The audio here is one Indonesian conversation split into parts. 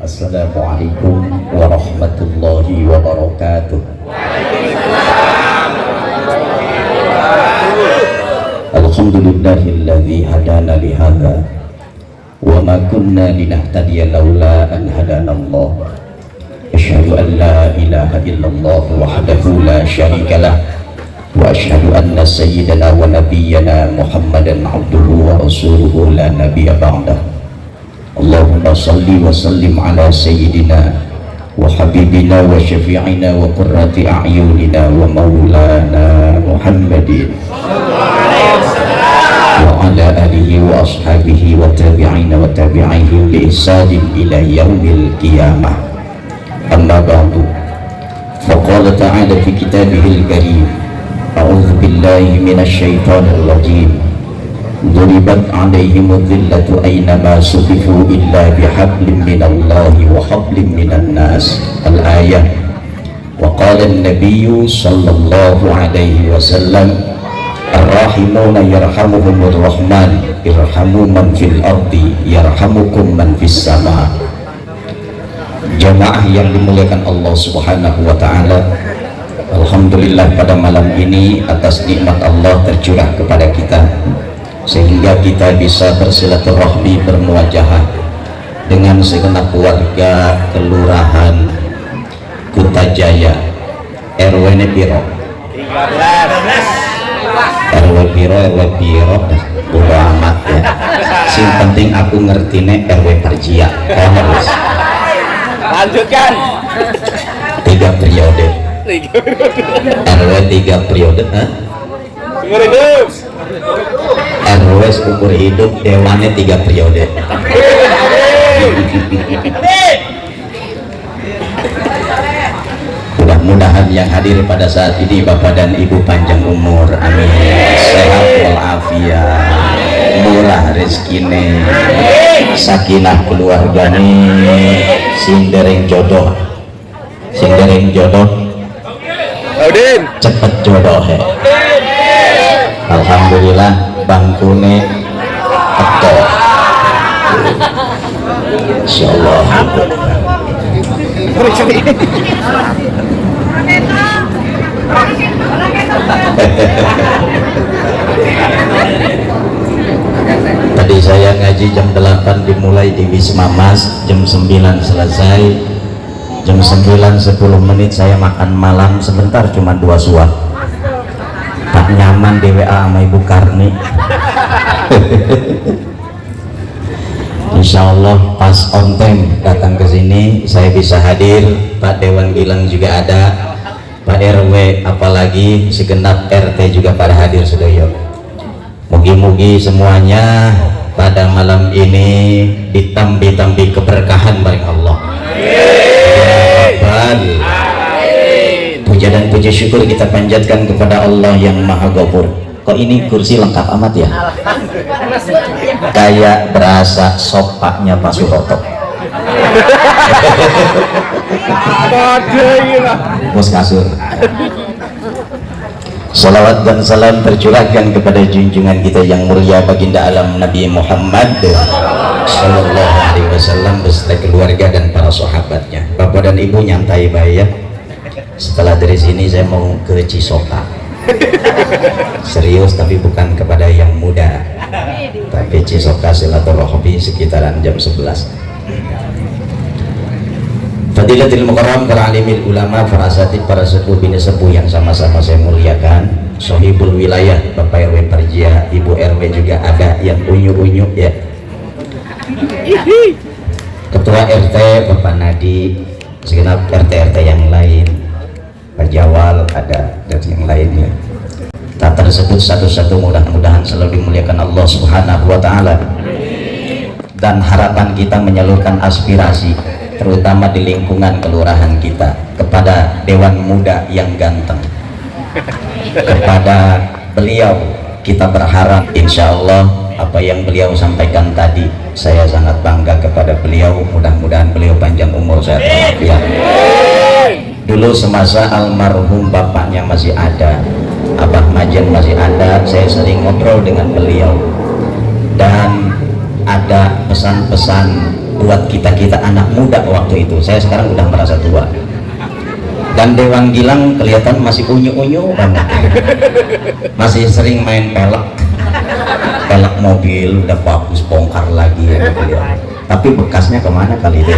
Assalamualaikum warahmatullahi wabarakatuh. Alhamdulillahilladzi hadana lihadza wa ma kunna linahtadiya laula an hadanallah. Asyhadu an la ilaha illallah wahdahu la syarikalah wa asyhadu anna sayyidana wa nabiyyana Muhammadan abduhu wa rasuluhu la nabiyya ba'dah. Allahumma salli wa sallim ala sayyidina wa habibina wa syafi'ina wa qurrati a'yunina wa maulana Muhammadin wa ala alihi wa ashabihi wa tabi'ina wa tabi'ihim bi ihsanin ila yaumil qiyamah. Amma ba'du, faqala ta'ala fi kitabihil karim, a'udzu billahi minasy syaithanir rajim. ضربت عليهم الذلة أينما سقفوا إلا بحبل من الله وحبل من الناس. الآية. وقال النبي صلى الله عليه وسلم الراحمون يرحمهم الرحمن ارحموا من في الأرض يرحمكم من في السماء. Jamaah yang dimuliakan Allah Subhanahu wa Ta'ala, alhamdulillah pada malam ini atas nikmat Allah tercurah kepada kita sehingga kita bisa bersilaturahmi, bermuajahah dengan segenap warga kelurahan Kutajaya, RW Piro, RW Piro, bodo amat ya. Sing penting aku ngerti nih RW Parjia. Harus lanjutkan 3 periode, RW 3 periode, RW umur hidup, dewannya 3 periode. Mudah-mudahan yang hadir pada saat ini Bapak dan Ibu panjang umur, amin, sehat walafiat, murah rezekine, sakinah keluargane, sing dereng jodoh cepet jodoh he. Alhamdulillah bangkune peto, insyaallah. Tadi saya ngaji jam 8 dimulai di Wisma Mas, jam 9 selesai, jam 9:10 saya makan malam sebentar, cuma 2 suap. Tak nyaman di WA sama Ibu Karni. Insya Allah pas on time datang ke sini saya bisa hadir. Pak Dewan bilang juga ada, Pak RW apalagi segenap RT juga pada hadir sudah. Mugi-mugi semuanya pada malam ini ditambi-tambi keberkahan bareng Allah. Puja dan puji syukur kita panjatkan kepada Allah yang Maha Ghafur. Kok ini kursi lengkap amat ya? Kayak berasa sopaknya Pak Suroto. Bos kasur. Salawat dan salam tercurahkan kepada junjungan kita yang mulia baginda alam Nabi Muhammad Sallallahu Alaihi Wasallam beserta keluarga dan para sahabatnya. Bapak dan Ibu nyantai baik ya. Setelah dari sini saya mau ke Cisoka. Serius, tapi bukan kepada yang muda, tapi Cisoka silaturahmi sekitaran jam 11. Fadilatul Mukarram, para alimil ulama, para asatid, para sepuh bini sepuh yang sama-sama saya muliakan, Sohibul Wilayah, Bapak RW Parjia, Ibu RW juga ada yang unyu-unyu ya. Ketua RT Bapak Nadi, segenap RT-RT yang lain, Pak Jawal ada, dan yang lainnya. Tak tersebut satu-satu mudah-mudahan selalu dimuliakan Allah Subhanahu wa Ta'ala. Dan harapan kita menyalurkan aspirasi terutama di lingkungan kelurahan kita kepada Dewan Muda yang ganteng, kepada beliau kita berharap insya Allah apa yang beliau sampaikan tadi, saya sangat bangga kepada beliau. Mudah-mudahan beliau panjang umur, sehat walafiat. Dulu semasa almarhum bapaknya masih ada, Abah Majen masih ada, saya sering ngobrol dengan beliau dan ada pesan-pesan buat kita-kita anak muda waktu itu. Saya sekarang udah merasa tua. Dan Dewan Gilang kelihatan masih unyu-unyu banget. Masih sering main pelek mobil, udah bagus bongkar lagi ya, gitu ya. Tapi bekasnya kemana kali itu?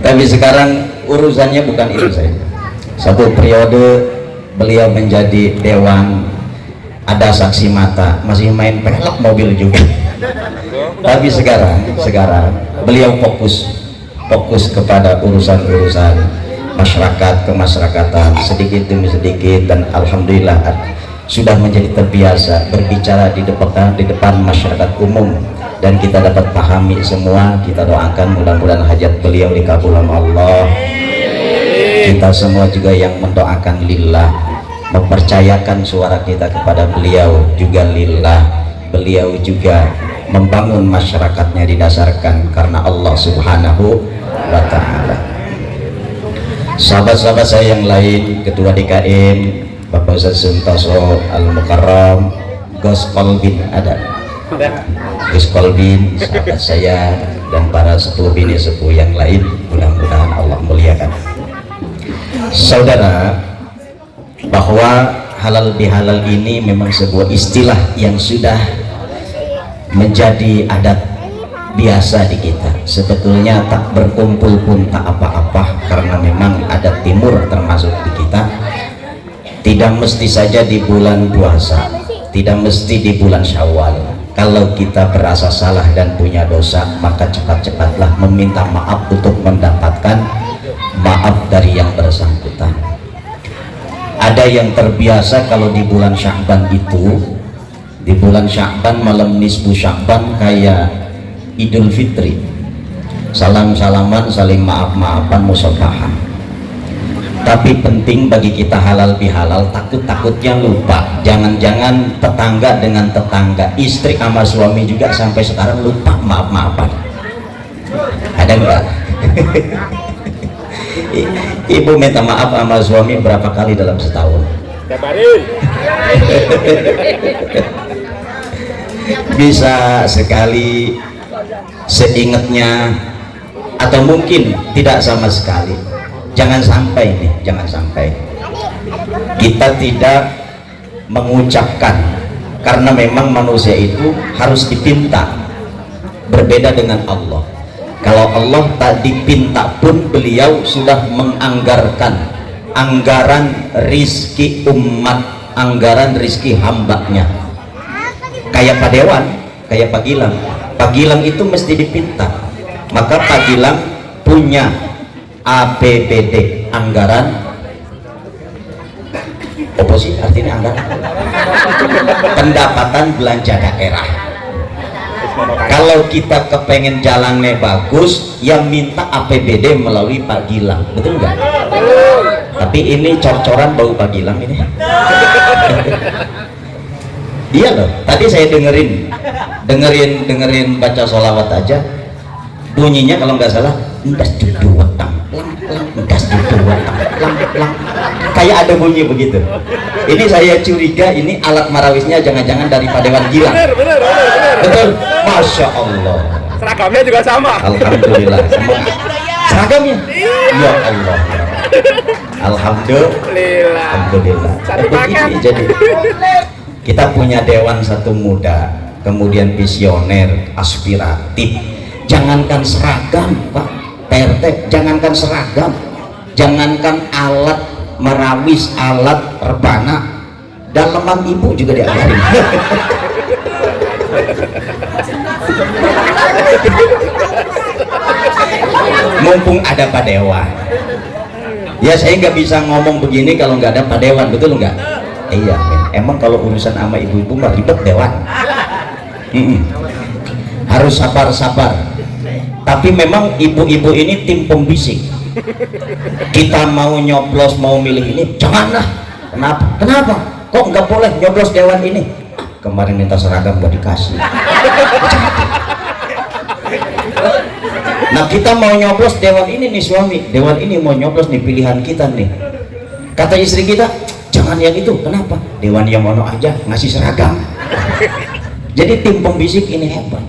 Tapi sekarang urusannya bukan itu saja. Satu periode beliau menjadi dewan, ada saksi mata, masih main pelek mobil juga. Tapi sekarang beliau fokus kepada urusan-urusan masyarakat, kemasyarakatan sedikit demi sedikit, dan alhamdulillah sudah menjadi terbiasa berbicara di depan masyarakat umum, dan kita dapat pahami semua. Kita doakan mudah-mudahan hajat beliau dikabulkan Allah. Kita semua juga yang mendoakan lillah, mempercayakan suara kita kepada beliau juga lillah. Beliau juga membangun masyarakatnya didasarkan karena Allah Subhanahu wa ta'ala. Sahabat-sahabat saya yang lain, Ketua DKM Bapak Ustaz Suntoso Al-Mukarram, Gus Kolbin ada, Gus Kolbin sahabat saya, dan para sepuh bini sepuh yang lain, mudah-mudahan Allah muliakan. Saudara, bahwa halal bihalal ini memang sebuah istilah yang sudah menjadi adat biasa di kita. Sebetulnya tak berkumpul pun tak apa-apa, karena memang adat timur termasuk di kita. Tidak mesti saja di bulan puasa, tidak mesti di bulan Syawal. Kalau kita berasa salah dan punya dosa, maka cepat-cepatlah meminta maaf untuk mendapatkan maaf dari yang bersangkutan. Ada yang terbiasa kalau di bulan Sya'ban itu, di bulan Sya'ban malam nisfu Sya'ban kayak Idul Fitri, salam-salaman, saling maaf-maafan, musafahan. Tapi penting bagi kita halal bihalal, takut-takutnya lupa. Jangan-jangan tetangga dengan tetangga, istri sama suami juga sampai sekarang lupa maaf-maafan. Ada enggak? Ibu minta maaf sama suami berapa kali dalam setahun? Bisa sekali, seingatnya, atau mungkin tidak sama sekali. Jangan sampai nih, jangan sampai kita tidak mengucapkan, karena memang manusia itu harus dipinta. Berbeda dengan Allah. Kalau Allah tak dipinta pun beliau sudah menganggarkan anggaran rizki umat, anggaran rizki hambanya. Kayak Pak Dewan, kayak Pak Gilang. Pak Gilang itu mesti dipinta. Maka Pak Gilang punya APBD, anggaran oposisi, artinya anggaran pendapatan belanja daerah. Kalau kita kepengen jalannya bagus, yang minta APBD melalui Pak Gilang, betul nggak? Tapi ini cor-coran bau Pak Gilang ini. Iya loh, tadi saya dengerin baca sholawat aja, bunyinya kalau nggak salah ndas dudu watang ndas dudu watang lang, kayak ada bunyi begitu. Ini saya curiga ini alat marawisnya jangan-jangan dari Pak Dewan Gilang. Betul, Masya Allah. Seragamnya juga sama. Alhamdulillah, seragamnya. Ya Allah, Alhamdulillah. Begini jadi kita punya dewan satu muda, kemudian visioner, aspiratif. Jangankan seragam Pak PRT, jangankan seragam, jangankan alat merawis, alat rebana, daleman ibu juga diajarin. Mumpung ada Pak Dewan, ya saya nggak bisa ngomong begini kalau nggak ada Pak Dewan, betul nggak? Iya, emang kalau urusan sama ibu-ibu mah ribet Dewan. Harus sabar-sabar. Tapi memang ibu-ibu ini tim pembisik. Kita mau nyoblos, mau milih ini, janganlah. Kenapa? Kok nggak boleh nyoblos Dewan ini? Kemarin minta seragam buat dikasih. Nah, kita mau nyoblos Dewan ini nih, suami Dewan ini mau nyoblos nih, pilihan kita nih. Kata istri kita, jangan yang itu. Kenapa? Dewan yang mono aja ngasih seragam. Jadi tim pembisik ini hebat.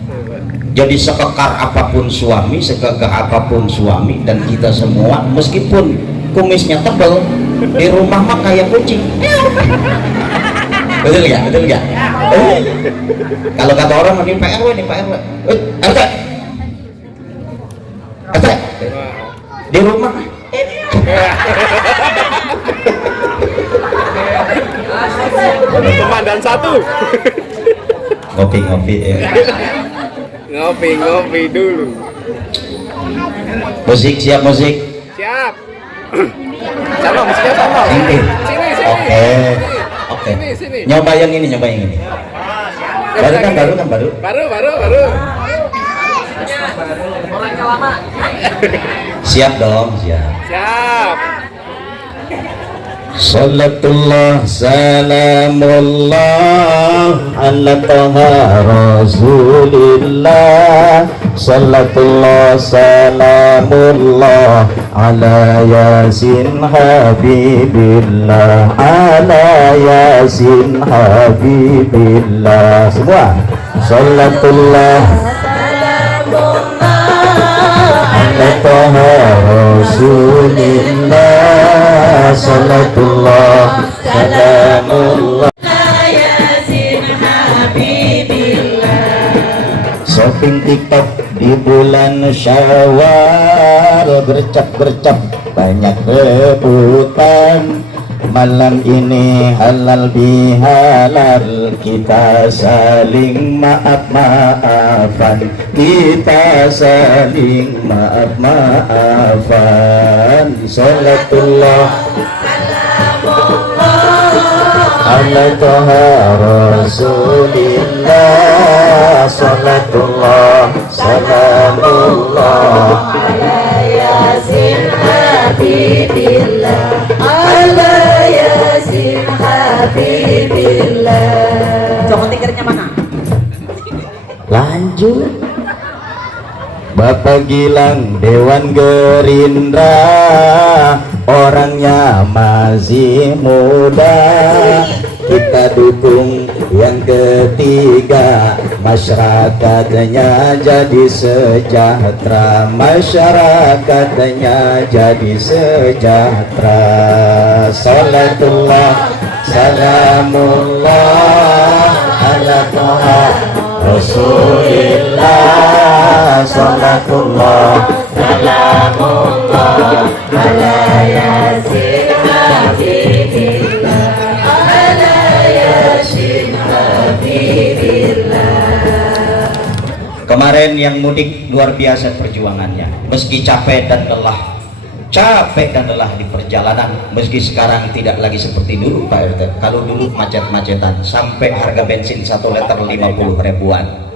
Jadi sekekar apapun suami, segagah apapun suami, dan kita semua meskipun kumisnya tebal di rumah mah kayak kucing. Betul nggak? Betul nggak? Kalau kata orang ini Pak RW, nih Pak RW, RT, di rumah. Komandan satu. Ngopi-ngopi ya. Ngopi dulu. Musik, siap musik. Siap. Sama musiknya sama. Sini. Sini. Oke. Sini. Nyoba yang ini. Baru. Baru. Siap dong, siap. Siap. Salatullah salamullah ala taha rasulillah. Salatullah salamullah ala yasin habibillah. Ala yasin habibillah. Semua salatullah ala taha rasulillah. Salatullah salamullah shopping TikTok di bulan Syawal, bercap banyak rebutan. Malam ini halal bihalal, kita saling maaf-maafan. Kita saling maaf-maafan. Salatullah ala taha rasulillah. Salatullah salamullah ala yasin habibillah. Ala yasin habibillah. Coba tikernya mana? Lanjut. Bapak Gilang Dewan Gerindra, orangnya masih muda. Kita dukung yang ketiga, masyarakatnya jadi sejahtera. Masyarakatnya jadi sejahtera. Salatullah salamullah ala taha rasulillah. Salatullah salamullah ala yasin habibillah. Ala yasin habibillah. Kemarin yang mudik luar biasa perjuangannya, meski capek dan lelah di perjalanan. Meski sekarang tidak lagi seperti dulu Pak RT. Kalau dulu macet-macetan sampai harga bensin 1 liter 50 ribuan,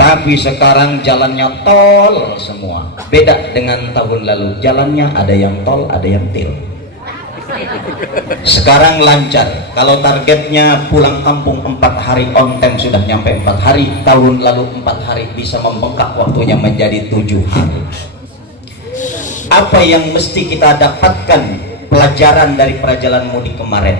tapi sekarang jalannya tol semua. Beda dengan tahun lalu, jalannya ada yang tol, ada yang til. Sekarang lancar. Kalau targetnya pulang kampung 4 hari, on time sudah nyampe 4 hari. Tahun lalu 4 hari, bisa membengkak waktunya menjadi 7 hari. Apa yang mesti kita dapatkan pelajaran dari perjalanan mudik kemarin?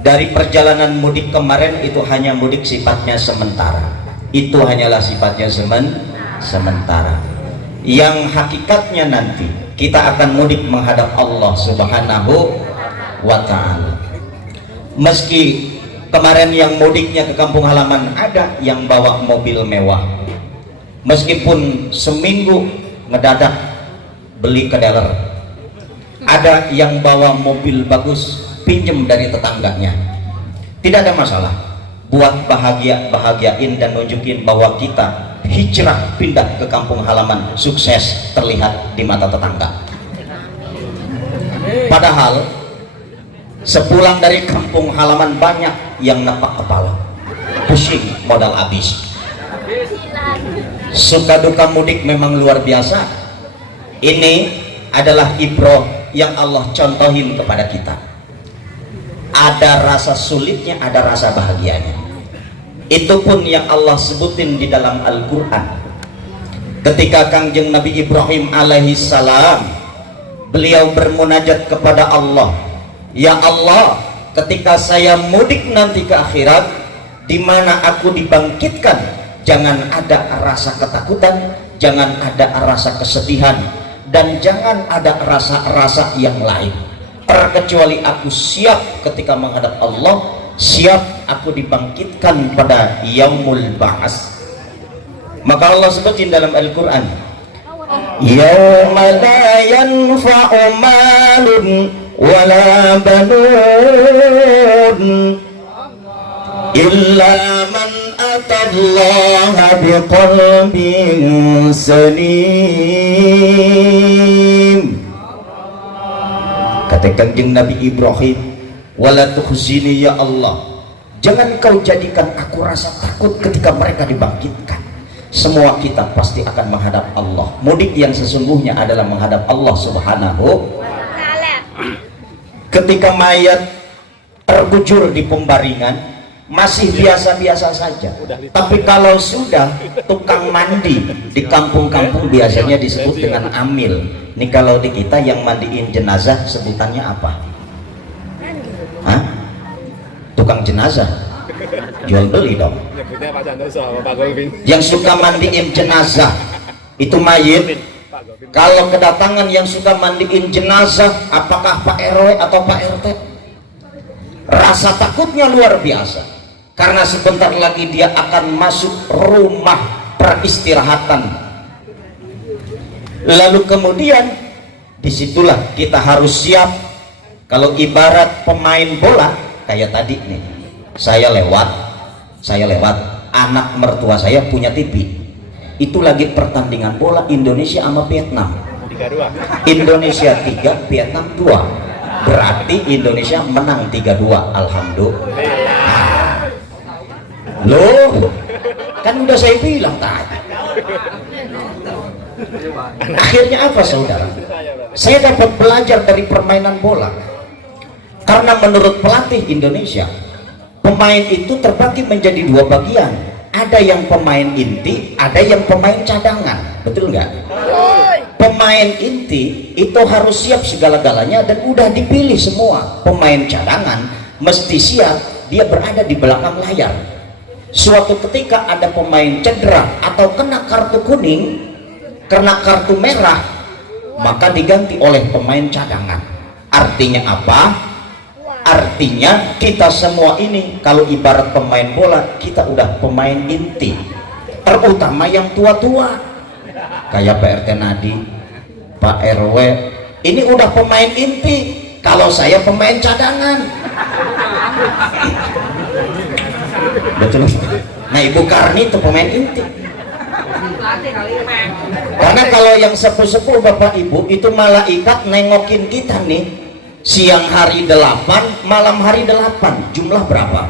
Dari perjalanan mudik kemarin itu hanya mudik sifatnya sementara. Itu hanyalah sifatnya sementara. Yang hakikatnya nanti kita akan mudik menghadap Allah Subhanahu wa ta'ala. Meski kemarin yang mudiknya ke kampung halaman ada yang bawa mobil mewah, meskipun seminggu ngedadak beli ke dealer, ada yang bawa mobil bagus pinjem dari tetangganya, tidak ada masalah. Buat bahagiain dan nunjukin bahwa kita hijrah pindah ke kampung halaman sukses terlihat di mata tetangga. Padahal sepulang dari kampung halaman banyak yang napak kepala, pusing, modal habis. Suka duka mudik memang luar biasa. Ini adalah ibroh yang Allah contohin kepada kita. Ada rasa sulitnya, ada rasa bahagianya. Itu pun yang Allah sebutin di dalam Al-Quran. Ketika Kangjeng Nabi Ibrahim alaihi salam, beliau bermunajat kepada Allah, ya Allah, ketika saya mudik nanti ke akhirat, di mana aku dibangkitkan, jangan ada rasa ketakutan, jangan ada rasa kesedihan, dan jangan ada rasa-rasa yang lain, terkecuali aku siap ketika menghadap Allah, siap aku dibangkitkan pada yaumul ba'as. Maka Allah sebutin dalam Al-Quran, yauma la yanfa'u malun wala banun illa man atallaha biqalbin salim. Kata Kanjeng Nabi Ibrahim, wala tukhzini ya Allah, jangan kau jadikan aku rasa takut ketika mereka dibangkitkan. Semua kita pasti akan menghadap Allah. Mudik yang sesungguhnya adalah menghadap Allah Subhanahu. Ketika mayat terkujur di pembaringan masih biasa-biasa saja, tapi kalau sudah tukang mandi di kampung-kampung biasanya disebut dengan amil. Ini kalau di kita yang mandiin jenazah sebutannya apa? Hah? Tukang jenazah. Jual beli dong. Yang suka mandiin jenazah itu mayit. Kalau kedatangan yang suka mandiin jenazah, apakah Pak RW atau Pak RT, rasa takutnya luar biasa, karena sebentar lagi dia akan masuk rumah peristirahatan. Lalu kemudian disitulah kita harus siap. Kalau ibarat pemain bola kayak tadi nih, saya lewat, anak mertua saya punya TV, itu lagi pertandingan bola Indonesia sama Vietnam. 3-2. Indonesia 3, Vietnam 2. Berarti Indonesia menang 3-2. Alhamdulillah. Loh, kan udah saya bilang tadi. Akhirnya apa saudara? Saya dapat belajar dari permainan bola. Karena menurut pelatih Indonesia, pemain itu terbagi menjadi dua bagian. Ada yang pemain inti, ada yang pemain cadangan. Betul nggak? Pemain inti itu harus siap segala-galanya dan udah dipilih semua. Pemain cadangan mesti siap, dia berada di belakang layar. Suatu ketika ada pemain cedera atau kena kartu kuning, kena kartu merah, maka diganti oleh pemain cadangan. Artinya apa? Artinya kita semua ini kalau ibarat pemain bola, kita udah pemain inti, terutama yang tua-tua kayak Pak RT Nadi, Pak RW, ini udah pemain inti. Kalau saya pemain cadangan. Betul. Nah Ibu Karni itu pemain inti. Karena kalau yang sepuh-sepuh Bapak Ibu itu malaikat nengokin kita nih, siang hari 8, malam hari 8, jumlah berapa?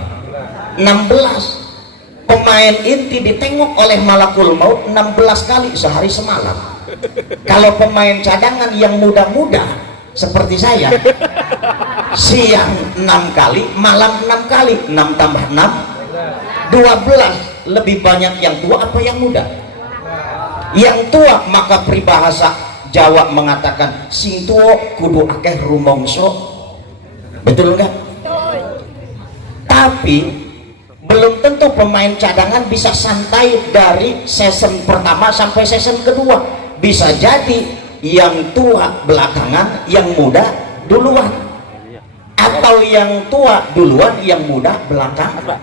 16. Pemain inti ditengok oleh malakul maut 16 kali sehari semalam. Kalau pemain cadangan yang muda-muda seperti saya, siang 6 kali, malam 6 kali, 6 tambah 6 12. Lebih banyak yang tua apa yang muda? Yang tua, maka peribahasa Jawa mengatakan sing tuwa kudu akeh rumongso. Betul enggak? Tapi belum tentu pemain cadangan bisa santai dari season pertama sampai season kedua. Bisa jadi yang tua belakangan, yang muda duluan, atau yang tua duluan, yang muda belakangan.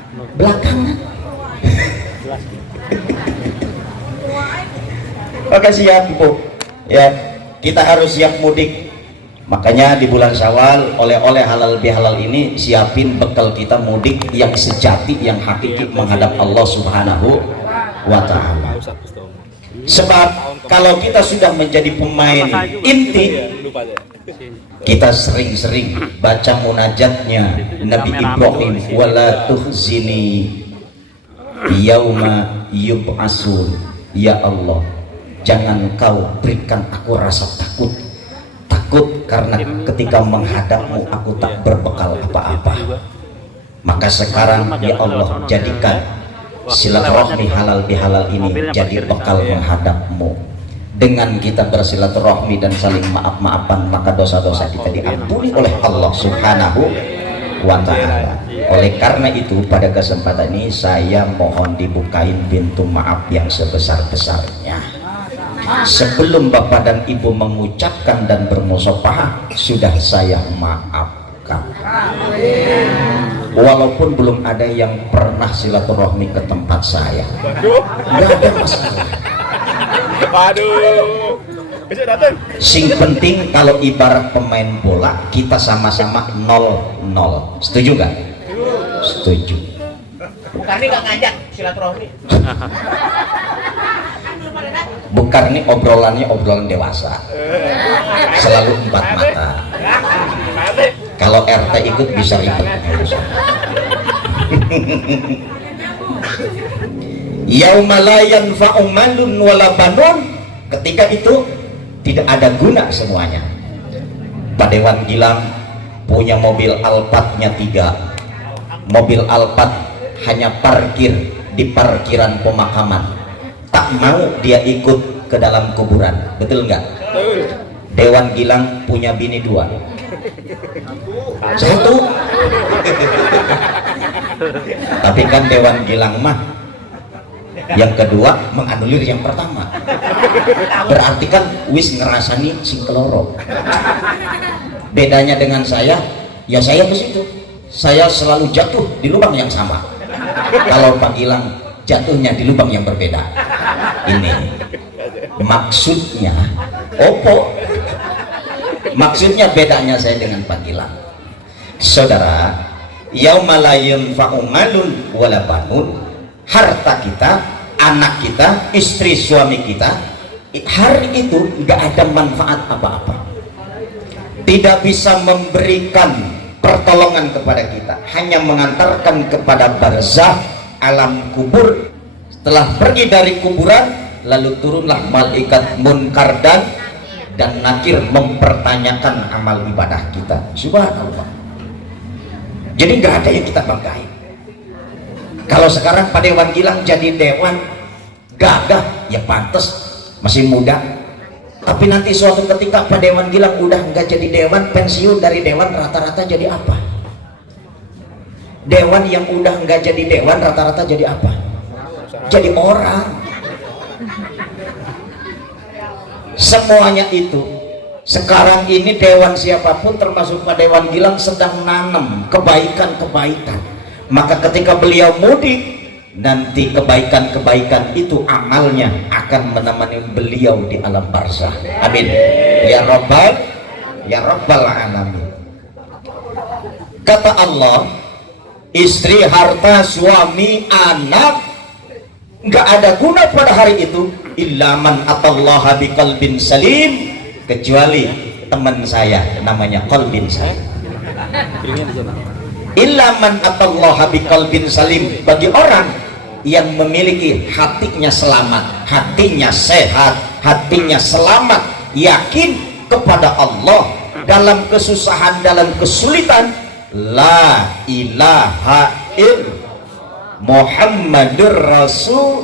Maka siap Bu, ya kita harus siap mudik. Makanya di bulan Syawal oleh-oleh halal bihalal ini siapin bekal kita mudik yang sejati, yang hakiki menghadap Allah Subhanahu wa Ta'ala. Sebab kalau kita sudah menjadi pemain inti, kita sering-sering baca munajatnya Nabi Ibrahim, wala tuhzini yauma yub'asun. Ya Allah, jangan kau berikan aku rasa takut karena ketika menghadapmu aku tak berbekal apa-apa. Maka sekarang ya Allah, jadikan silaturahmi halal bihalal ini jadi bekal menghadapmu. Dengan kita bersilaturahmi dan saling maaf-maafan, maka dosa-dosa kita diampuni oleh Allah Subhanahu wa ta'ala. Oleh karena itu pada kesempatan ini saya mohon dibukain pintu maaf yang sebesar-besarnya. Sebelum Bapak dan Ibu mengucapkan dan bermusyawarah, sudah saya maafkan. Walaupun belum ada yang pernah silaturahmi ke tempat saya, nggak ada masalah. Waduh. Besok datang. Sing penting kalau ibarat pemain bola, kita sama-sama 0-0. Setuju nggak? Setuju. Bukan ini nggak ngajak silaturahmi. Bukan ini obrolannya obrolan dewasa. Selalu empat mata. Kalau RT ikut bisa ribet. Yauma la yanfa'u malun wala banun. Ketika itu tidak ada guna semuanya. Pak Dewan Gilang punya mobil Alphardnya 3. Mobil Alphard hanya parkir di parkiran pemakaman. Tak mau dia ikut ke dalam kuburan. Betul nggak? Dewan Gilang punya bini 2. 1. Tapi kan Dewan Gilang mah yang kedua menganulir yang pertama. Berarti kan wis ngerasani sing keloro. Bedanya dengan saya, ya saya ke situ. Saya selalu jatuh di lubang yang sama. Kalau Pak Gilang jatuhnya di lubang yang berbeda. Ini maksudnya opo. Maksudnya bedanya saya dengan Pak Gilang. Saudara, yauma la yanfa'u malun wala banun. Harta kita, anak kita, istri suami kita, hari itu nggak ada manfaat apa-apa. Tidak bisa memberikan pertolongan kepada kita, hanya mengantarkan kepada barzah, alam kubur. Setelah pergi dari kuburan, lalu turunlah malaikat munkar dan nakir mempertanyakan amal ibadah kita. Subhanallah. Jadi nggak ada yang kita banggain. Kalau sekarang Pak Dewan Gilang jadi dewan gagah, ya pantas masih muda. Tapi nanti suatu ketika Pak Dewan Gilang udah nggak jadi dewan, pensiun dari dewan, rata-rata jadi apa? Dewan yang udah nggak jadi dewan rata-rata jadi apa? Jadi orang. Semuanya itu sekarang ini dewan siapapun termasuk Pak Dewan Gilang sedang nanam kebaikan-kebaikan. Maka ketika beliau mudik, nanti kebaikan-kebaikan itu amalnya akan menemani beliau di alam barzah. Amin. Ya Rabbal alamin. Kata Allah, istri, harta, suami, anak nggak ada guna pada hari itu. Illa man atallaha biqalbin salim, kecuali teman saya namanya qalbin salim. Illa man atallaha biqalbin salim, bagi orang yang memiliki hatinya selamat, hatinya sehat, hatinya selamat, yakin kepada Allah dalam kesusahan, dalam kesulitan. La ilaha illallah Muhammadur Rasul,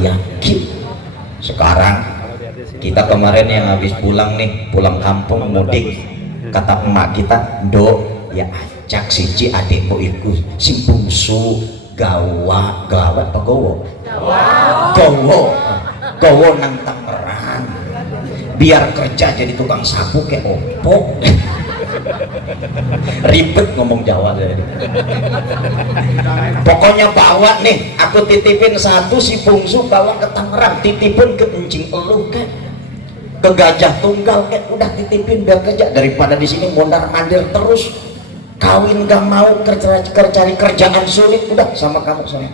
yakin. Sekarang kita kemarin yang habis pulang nih, pulang kampung mudik, kata emak kita, "Do, ya ajak siji adekmu iku sing bungsu gawa apa gowo nang Tangerang, biar kerja jadi tukang sapu kayak opo." Ribet ngomong Jawa dari. Pokoknya bawa nih, aku titipin satu, si bungsu bawa ke Tangerang, titipin ke encing eluh ke Gajah Tunggal ke, udah titipin biar kerja, daripada di sini mondar mandir terus. Kawin gak mau, cari kerjaan sulit, udah sama kamu saya.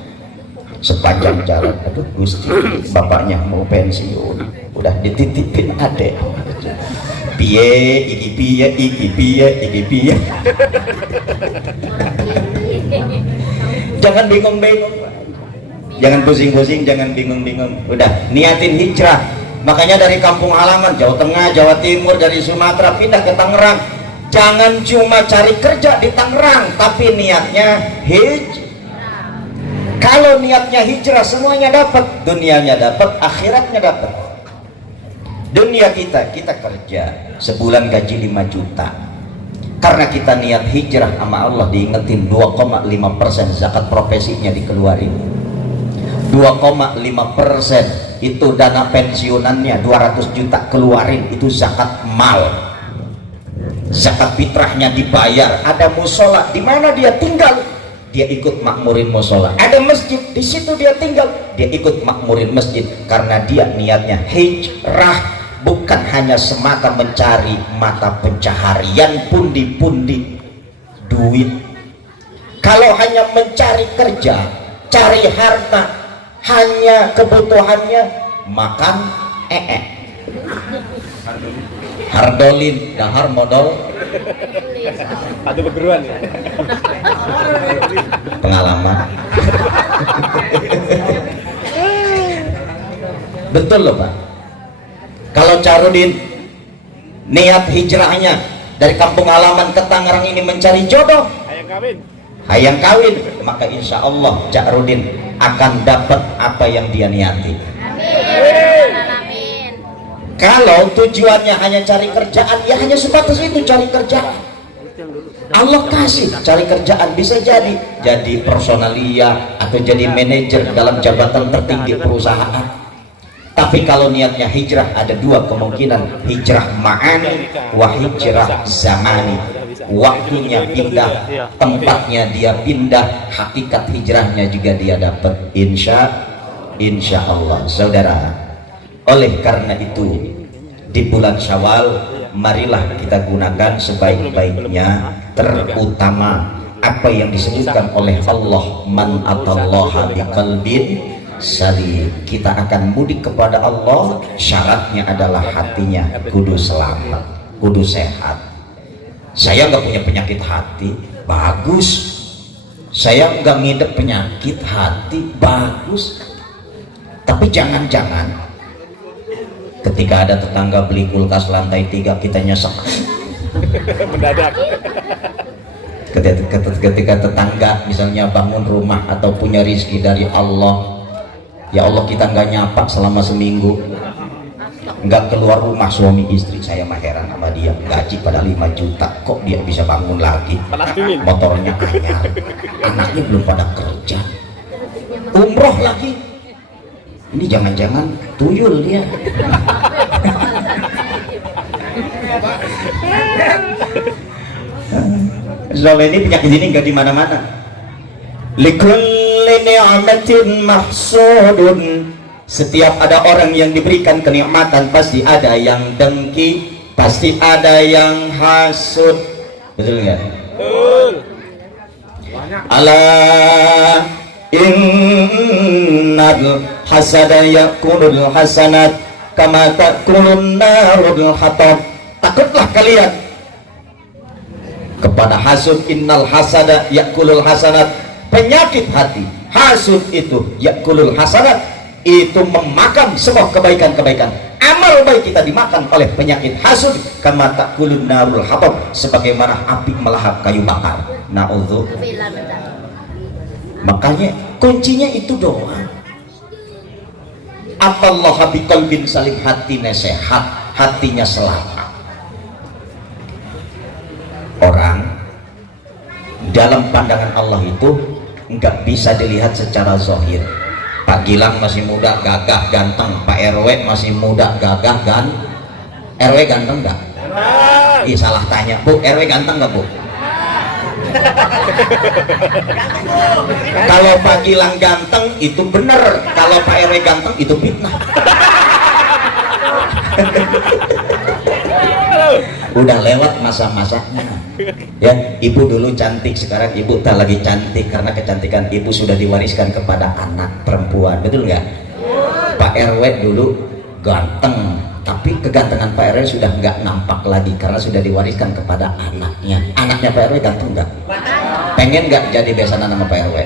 Sepanjang jalan, aduh Gusti, bapaknya mau pensiun, udah dititipin adek. Piye, iki piye, iki piye, iki piye. Jangan bingung-bingung, jangan pusing-pusing, jangan bingung-bingung. Udah niatin hijrah. Makanya dari kampung halaman, Jawa Tengah, Jawa Timur, dari Sumatera pindah ke Tangerang. Jangan cuma cari kerja di Tangerang, tapi niatnya hijrah. Kalau niatnya hijrah, semuanya dapat, dunianya dapat, akhiratnya dapat. Dunia kita kerja sebulan gaji 5 juta, Karena kita niat hijrah sama Allah, diingetin 2,5% zakat profesinya dikeluarin. 2,5% itu dana pensiunannya 200 juta keluarin, itu zakat mal. Zakat fitrahnya dibayar. Ada musola di mana dia tinggal, dia ikut makmurin musola. Ada masjid di situ dia tinggal, dia ikut makmurin masjid. Karena dia niatnya hijrah, bukan hanya semata mencari mata pencaharian pundi-pundi duit. Kalau hanya mencari kerja, cari harta, hanya kebutuhannya makan hardolin, dahar modal Patu begeruan ya. pengalaman. Betul loh Pak. Kalau Carudin niat hijrahnya dari kampung halaman ke Tangerang ini mencari jodoh, hayang kawin, maka insya Allah Carudin akan dapat apa yang dia niati. Amin. Kalau tujuannya hanya cari kerjaan, ya hanya sebatas itu, cari kerjaan. Allah kasih cari kerjaan, bisa jadi personalia atau jadi manajer dalam jabatan tertinggi perusahaan. Tapi kalau niatnya hijrah, ada dua kemungkinan: hijrah ma'ani wa hijrah zamani. Waktunya pindah, tempatnya dia pindah, hakikat hijrahnya juga dia dapat, insya Allah. Saudara, oleh karena itu di bulan Syawal marilah kita gunakan sebaik-baiknya, terutama apa yang disebutkan oleh Allah, man atallaha biqalbin salim. Kita akan mudik kepada Allah, syaratnya adalah hatinya kudu selamat, kudu sehat. Saya nggak punya penyakit hati, bagus. Saya nggak ngidap penyakit hati, bagus. Tapi jangan-jangan ketika ada tetangga beli kulkas lantai 3 kita nyesek Mendadak. ketika tetangga misalnya bangun rumah atau punya rizki dari Allah, ya Allah kita nggak nyapa selama seminggu, nggak keluar rumah suami istri, saya mah heran sama dia, gaji pada 5 juta kok dia bisa bangun lagi, motornya anyar, anaknya belum pada kerja, umroh lagi, ini jangan-jangan tuyul dia. Soalnya ini penyakit ini nggak di mana-mana. Likulli ni'matin mahsudun. Setiap ada orang yang diberikan kenikmatan pasti ada yang dengki, pasti ada yang hasud. Betul nggak? Betul. Ala innal hasada yakulul hasanat kama takulun narul hatab. Takutlah kalian kepada hasud. Innal hasada yakulul hasanat, penyakit hati hasud itu yakulul hasanat, itu memakan semua kebaikan-kebaikan. Amal baik kita dimakan oleh penyakit hasud. Kama takulun narul hatab, sebagaimana api melahap kayu bakar. Na'udzubillah. Makanya kuncinya itu doa. Atallaha biqalbin salim, hatinya sehat, hatinya selamat. Orang dalam pandangan Allah itu nggak bisa dilihat secara zahir. Pak Gilang masih muda, gagah, ganteng. Pak RW masih muda, gagah, RW ganteng nggak? Ih, salah tanya, Bu, RW ganteng nggak, Bu? Kalau Pak Gilang ganteng itu bener, kalau Pak RW ganteng itu fitnah. Udah lewat masa-masanya ya. Ibu dulu cantik, sekarang ibu tak lagi cantik karena kecantikan ibu sudah diwariskan kepada anak perempuan, betul nggak? Pak RW dulu ganteng, tapi kegantengan Pak RW sudah nggak nampak lagi karena sudah diwariskan kepada anaknya. Anaknya Pak RW ganteng nggak? Pengen nggak jadi besanan sama Pak RW?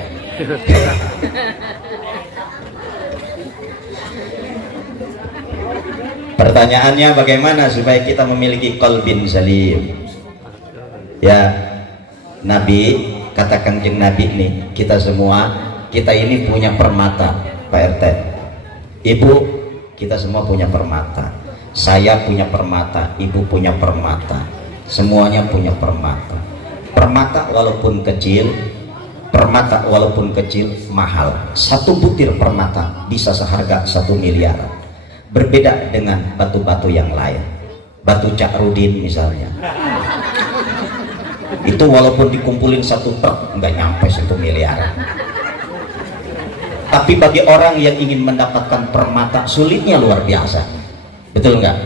Pertanyaannya bagaimana supaya kita memiliki qalbin salim? Ya, Nabi, kata Kangjeng Nabi nih, kita semua, kita ini punya permata, Pak RT. Ibu, kita semua punya permata. Saya punya permata, ibu punya permata. semuanya punya permata. Permata walaupun kecil, mahal. Satu butir permata bisa seharga 1 miliar. Berbeda dengan batu-batu yang lain. Batu Cak Rudin misalnya, itu walaupun dikumpulin 1 truk nggak nyampe 1 miliar. Tapi bagi orang yang ingin mendapatkan permata, sulitnya luar biasa. Betul nggak?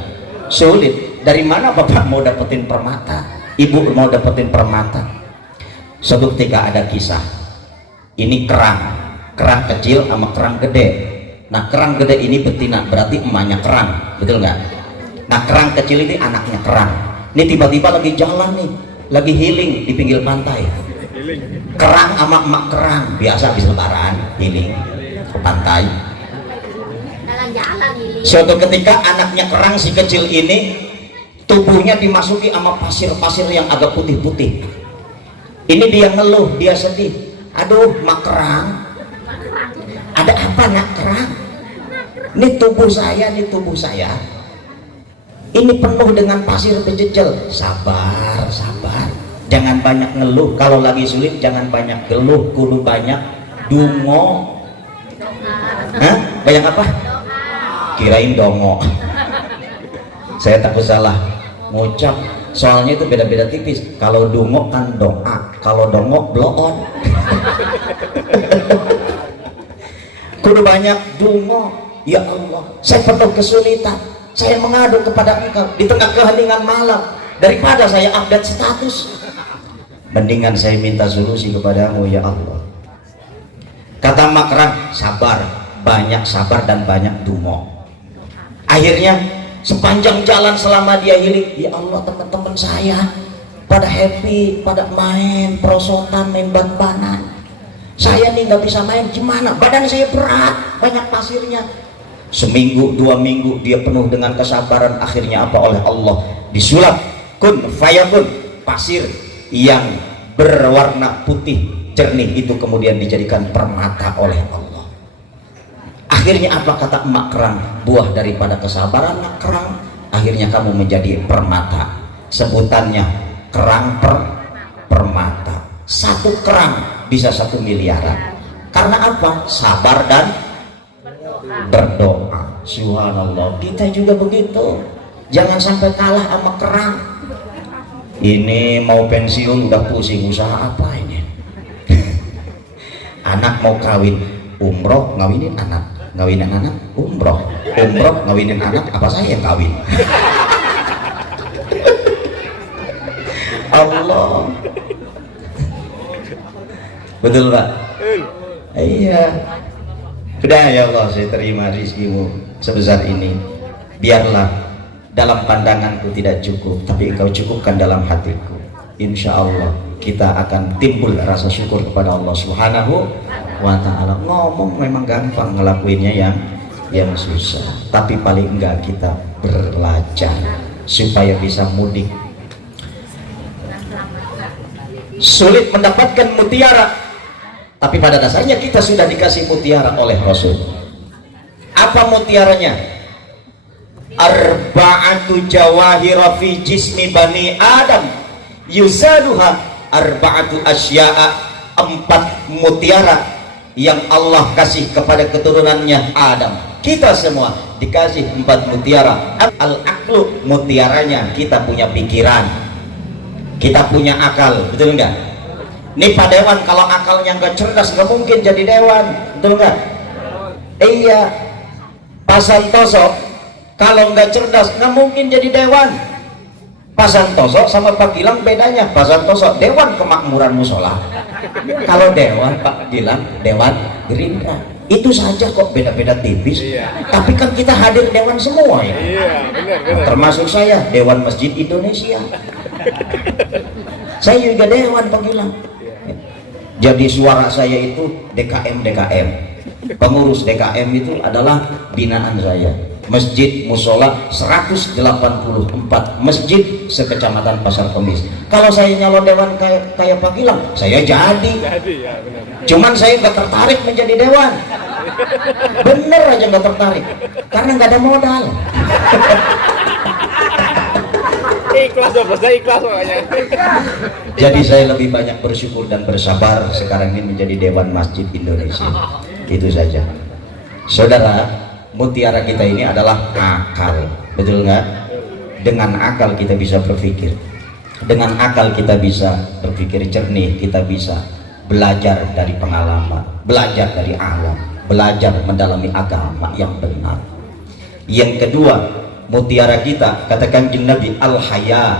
Sulit. Dari mana Bapak mau dapetin permata? Ibu mau dapetin permata? Suatu ketika ada kisah. Ini kerang kecil sama kerang gede. Nah, kerang gede ini betina, berarti emaknya kerang, betul nggak? Nah, kerang kecil ini anaknya kerang. Ini tiba-tiba lagi jalan nih, lagi healing di pinggir pantai. Kerang sama emak kerang, biasa habis lebaran healing ke pantai. Suatu ketika anaknya kerang si kecil ini tubuhnya dimasuki sama pasir-pasir yang agak putih-putih. Ini dia ngeluh, dia sedih. Aduh, mak kerang, ada apa nak kerang? Ini tubuh saya, ini penuh dengan pasir berjejel. Sabar, jangan banyak ngeluh. Kalau lagi sulit jangan banyak geluh, kudu banyak dungo. Hah? Banyak apa? Kirain dongo. Saya takut salah ngucap, soalnya itu beda-beda tipis. Kalau dungo kan doa, kalau dongo bloon. Kudu banyak dungo. Ya Allah, saya penuh kesulitan, saya mengadu kepada Engkau di tengah keheningan malam. Daripada saya update status, mendingan saya minta solusi kepadamu ya Allah. Kata mak kerang, sabar, banyak sabar dan banyak dungo. Akhirnya sepanjang jalan selama dia healing, ya Allah, teman-teman saya pada happy, pada main perosotan, main ban-banan. Saya nih nggak bisa main, gimana? Badan saya berat, banyak pasirnya. Seminggu, 2 minggu dia penuh dengan kesabaran. Akhirnya apa? Oleh Allah disulap kun fayakun, pasir yang berwarna putih jernih itu kemudian dijadikan permata oleh Allah. Akhirnya apa kata emak kerang? Buah daripada kesabaran kerang, akhirnya kamu menjadi permata. Sebutannya kerang permata. 1 kerang bisa 1 miliaran. Karena apa? Sabar dan berdoa. Subhanallah, kita juga begitu. Jangan sampai kalah sama kerang. Ini mau pensiun udah pusing, usaha apa ini? Anak mau kawin, umroh ngawinin anak, ngawinin anak, umroh ngawinin anak, apa saya yang kawin? Allah. Betul Pak? Iya. Sudah ya Allah, saya terima rizkimu sebesar ini. Biarlah dalam pandanganku tidak cukup, tapi Engkau cukupkan dalam hatiku. Insya Allah kita akan timbul rasa syukur kepada Allah Subhanahu wa Ta'ala. Ngomong memang gampang, ngelakuinnya yang susah. Tapi paling enggak kita belajar supaya bisa mudik. Sulit mendapatkan mutiara, tapi pada dasarnya kita sudah dikasih mutiara oleh Rasul. Apa mutiaranya? Arba'atu jawahira fi jismi bani Adam yuzaduha arba'atu asya'a, 4 mutiara yang Allah kasih kepada keturunannya Adam. Kita semua dikasih 4 mutiara. Al-aqlu, mutiaranya kita punya pikiran, kita punya akal, betul enggak? Nih Pak Dewan, kalau akalnya nggak cerdas nggak mungkin jadi dewan, betul nggak? Iya. Pak Santoso kalau nggak cerdas nggak mungkin jadi dewan. Pak Santoso sama Pak Gilang bedanya, Pak Santoso dewan kemakmuran musola, kalau dewan Pak Gilang dewan Gerindra. Itu saja kok, beda-beda tipis. Iya. Tapi kan kita hadir dewan semua ya. Iya, benar. Termasuk saya dewan Masjid Indonesia. Saya juga dewan Pak Gilang. Jadi suara saya itu DKM. Pengurus DKM itu adalah binaan saya. Masjid musola 184 masjid sekecamatan Pasar Kemis. Kalau saya nyalon dewan kayak Pak Gilang, saya jadi ya, benar. Cuman saya nggak tertarik menjadi dewan. Bener aja nggak tertarik, karena nggak ada modal. Ikhlas dong, bos. Ikhlas pokoknya. Jadi saya lebih banyak bersyukur dan bersabar sekarang ini menjadi Dewan Masjid Indonesia. Itu saja. Saudara, mutiara kita ini adalah akal, betul nggak? Dengan akal kita bisa berpikir. Dengan akal kita bisa berpikir jernih, kita bisa belajar dari pengalaman, belajar dari alam, belajar mendalami agama yang benar. Yang kedua, mutiara kita, katakan Nabi, al-haya,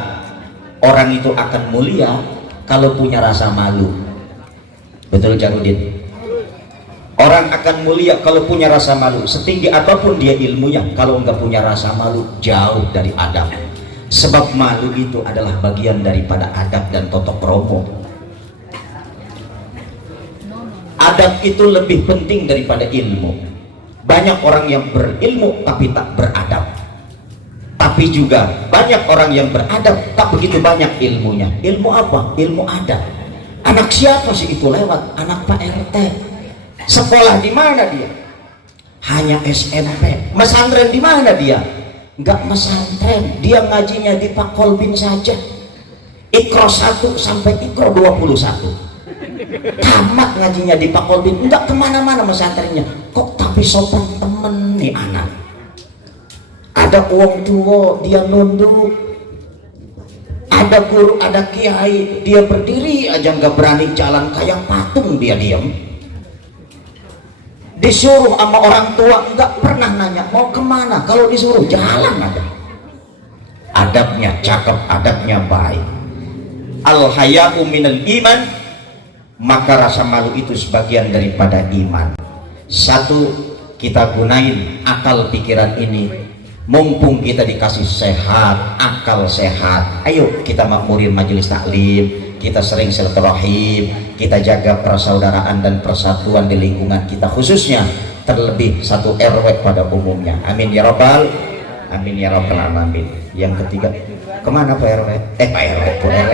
orang itu akan mulia kalau punya rasa malu. Betul Jarudin? Orang akan mulia kalau punya rasa malu. Setinggi apapun dia ilmunya, kalau enggak punya rasa malu, jauh dari adab. Sebab malu itu adalah bagian daripada adab dan tata krama. Adab itu lebih penting daripada ilmu. Banyak orang yang berilmu tapi tak beradab. Tapi juga banyak orang yang beradab tak begitu banyak ilmunya. Ilmu apa? Ilmu adab. Anak siapa sih itu lewat? Anak Pak RT. Sekolah di mana dia? Hanya SMP. Mesantren di mana dia? Enggak mesantren. Dia ngajinya di Pak Kolbin saja. Ikro 1 sampai Ikro 21. Tamat ngajinya di Pak Kolbin. Enggak kemana-mana mesantrennya. Kok tapi sopan temen nih anak. Ada uang tua dia nunduk, ada guru, ada kiai dia berdiri aja nggak berani jalan kayak patung, dia diam. Disuruh sama orang tua nggak pernah nanya mau kemana, kalau disuruh jalan aja. Adabnya cakep, adabnya baik. Al haya'u minal iman, maka rasa malu itu sebagian daripada iman. Satu, kita gunain akal pikiran ini. Mumpung kita dikasih sehat, akal sehat, ayo kita makmurin majelis taklim, kita sering silaturahim, kita jaga persaudaraan dan persatuan di lingkungan kita, khususnya terlebih satu RW pada umumnya. Amin ya robbal, amin ya robbal alamin. Yang ketiga, kemana Pak RW? Pak RW, Pak RW.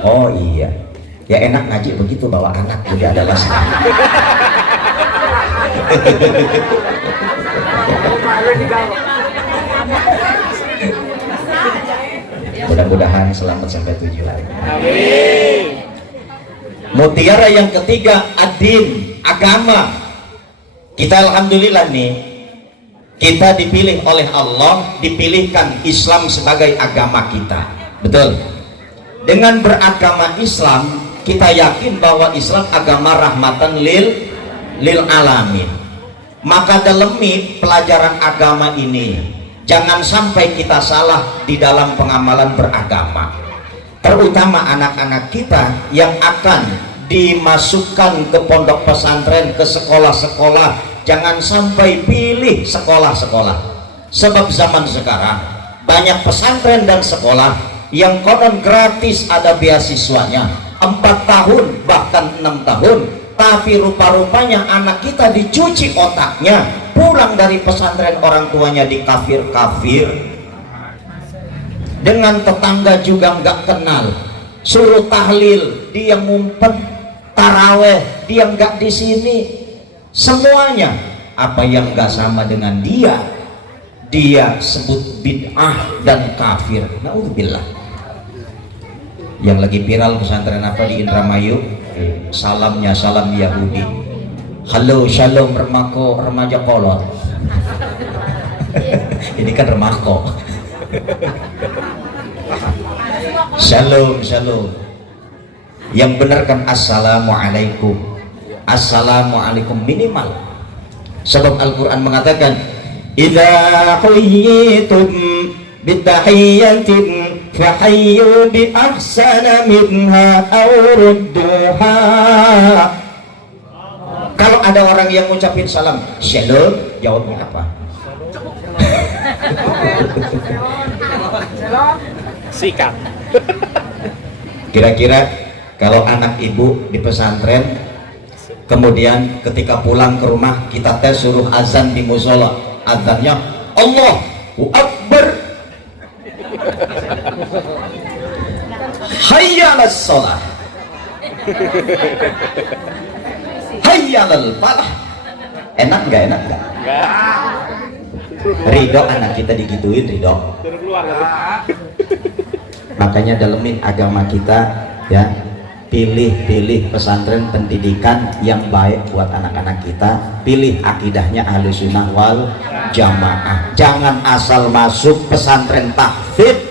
Oh iya, ya enak ngaji begitu bawa anak, udah ada bahasa. Mudah-mudahan selamat sampai tujuan. Amin. Mutiara yang ketiga, ad-din, agama. Kita alhamdulillah nih, kita dipilih oleh Allah, dipilihkan Islam sebagai agama kita. Betul. Dengan beragama Islam, kita yakin bahwa Islam agama rahmatan lil alamin. Maka dalemi pelajaran agama ini, jangan sampai kita salah di dalam pengamalan beragama. Terutama anak-anak kita yang akan dimasukkan ke pondok pesantren, ke sekolah-sekolah, jangan sampai pilih sekolah-sekolah. Sebab zaman sekarang banyak pesantren dan sekolah yang konon gratis ada beasiswanya 4 tahun bahkan 6 tahun. Tapi rupa-rupanya anak kita dicuci otaknya, pulang dari pesantren orang tuanya dikafir-kafir, dengan tetangga juga nggak kenal, suruh tahlil dia ngumpet, taraweh dia nggak di sini, semuanya apa yang nggak sama dengan dia sebut bid'ah dan kafir. Naudzubillah. Yang lagi viral pesantren apa di Indramayu, salamnya salam Yahudi, halo shalom remako remaja kolot. Ini kan remako. Shalom shalom. Yang benar kan assalamualaikum. Assalamualaikum minimal. Sebab Al-Quran mengatakan idza huyitum bitahiyatin fahayyu bi ahsana minha aw rudduha. Kalau ada orang yang ngucapin salam shalom, jawabnya apa? Sikat. Kira-kira kalau anak ibu di pesantren, kemudian ketika pulang ke rumah kita tes suruh azan di musola, azannya Allahu Akbar, hayya 'alas shalah, hayya 'alal falah. Enak nggak? Enak nggak? Ridho anak kita digituin, ridho. Suruh keluar kan? Makanya dalemin agama kita ya, pilih pesantren pendidikan yang baik buat anak-anak kita, pilih akidahnya Ahlussunnah wal Jamaah. Jangan asal masuk pesantren tahfidz,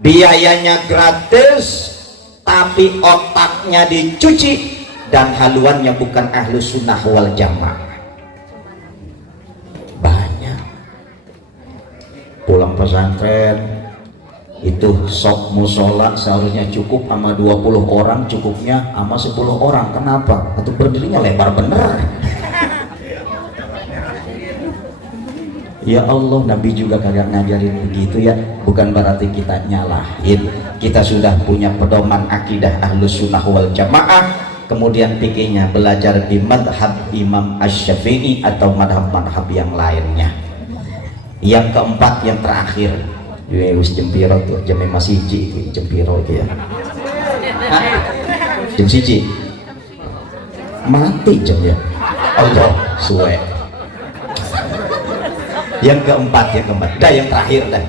biayanya gratis tapi otaknya dicuci dan haluannya bukan Ahlussunnah wal Jamaah. Banyak pulang pesantren itu sok musola seharusnya cukup sama 20 orang, cukupnya sama 10 orang. Kenapa? Itu berdirinya lebar bener. Ya Allah, Nabi juga kagak ngajarin begitu ya. Bukan berarti kita nyalahin. Kita sudah punya pedoman akidah Ahlussunnah wal Jamaah, kemudian pikirnya belajar di madhab Imam Asy-Syafi'i atau madhab-madhab yang lainnya. Yang keempat, yang terakhir, ya wis jempiro tuh, jam masih itu jempiro itu ya. Jam siji mati jamnya. Allah suwe. Yang keempat, yang terakhir dah.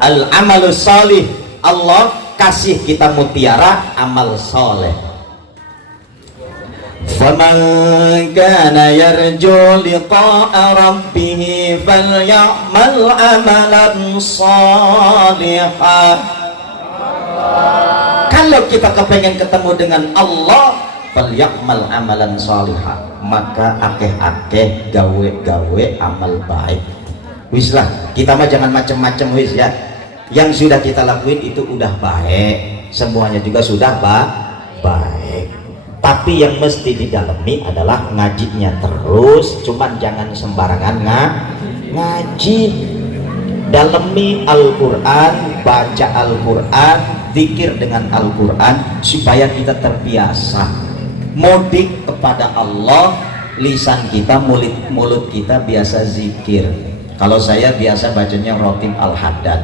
Al amalus salih, Allah kasih kita mutiara amal soleh. فَمَنْ كَانَ يَرْجُو لِقَاءَ رَبِّهِ فَلْيَعْمَلْ عَمَلًا صَالِحًا. Kalau kita kepengen ketemu dengan Allah, فَلْيَعْمَلْ عَمَلًا صَالِحًا, maka akeh-akeh gawe-gawe amal baik. Wis lah, kita mah jangan macam-macam wis ya. Yang sudah kita lakuin itu udah baik, semuanya juga sudah baik. Tapi yang mesti didalami adalah ngajinya terus, cuman jangan sembarangan ngaji. Dalemi Al-Quran, baca Al-Quran, zikir dengan Al-Quran, supaya kita terbiasa mudik kepada Allah. Lisan kita, mulut kita biasa zikir. Kalau saya biasa bacanya Rotib Al-Haddad.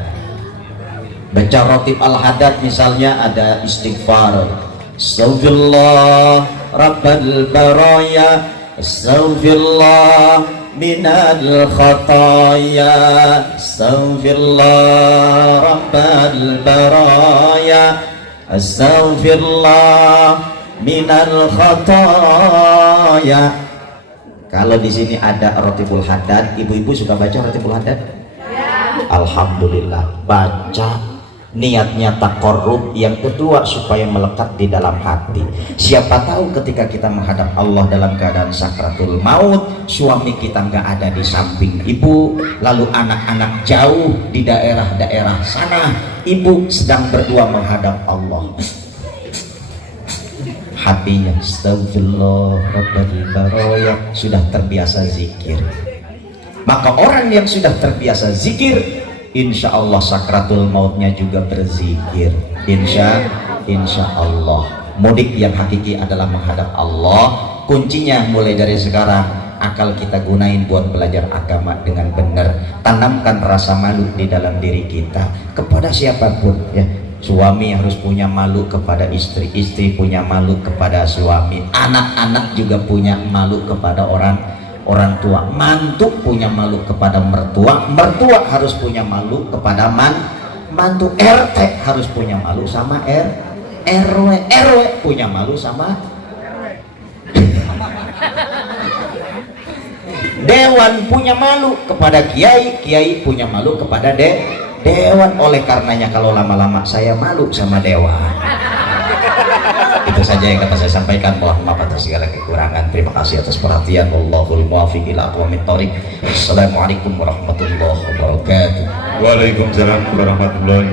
Baca Rotib Al-Haddad misalnya ada istighfar, Astaghfirullah Rabbal Baraya, Astaghfirullah minal khataya, Astaghfirullah Rabbal Baraya, Astaghfirullah minal khataya. Kalau di sini ada Rotibul Haddad, ibu-ibu suka baca Rotibul Haddad? Ya. Alhamdulillah, baca. Niatnya taqarrub, yang kedua supaya melekat di dalam hati. Siapa tahu ketika kita menghadap Allah dalam keadaan sakratul maut, suami kita nggak ada di samping ibu, lalu anak-anak jauh di daerah-daerah sana, ibu sedang berdua menghadap Allah. Hatinya astagfirullah rabbal baraya, sudah terbiasa zikir. Maka orang yang sudah terbiasa zikir, insya Allah sakratul mautnya juga berzikir. Insya Allah. Mudik yang hakiki adalah menghadap Allah. Kuncinya mulai dari sekarang, akal kita gunain buat belajar agama dengan benar. Tanamkan rasa malu di dalam diri kita kepada siapapun ya. Suami harus punya malu kepada istri, istri punya malu kepada suami, anak-anak juga punya malu kepada orang tua, mantu punya malu kepada mertua, mertua harus punya malu kepada mantu, RT harus punya malu sama RW punya malu sama dewan, punya malu kepada kiai punya malu kepada dewan. Oleh karenanya kalau lama-lama saya malu sama dewan. Itu saja yang dapat saya sampaikan. Mohon maaf atas segala kekurangan. Terima kasih atas perhatian. Wallahul muwaffiq ila aqwamit thoriq. Assalamualaikum warahmatullahi wabarakatuh. Waalaikumsalam warahmatullahi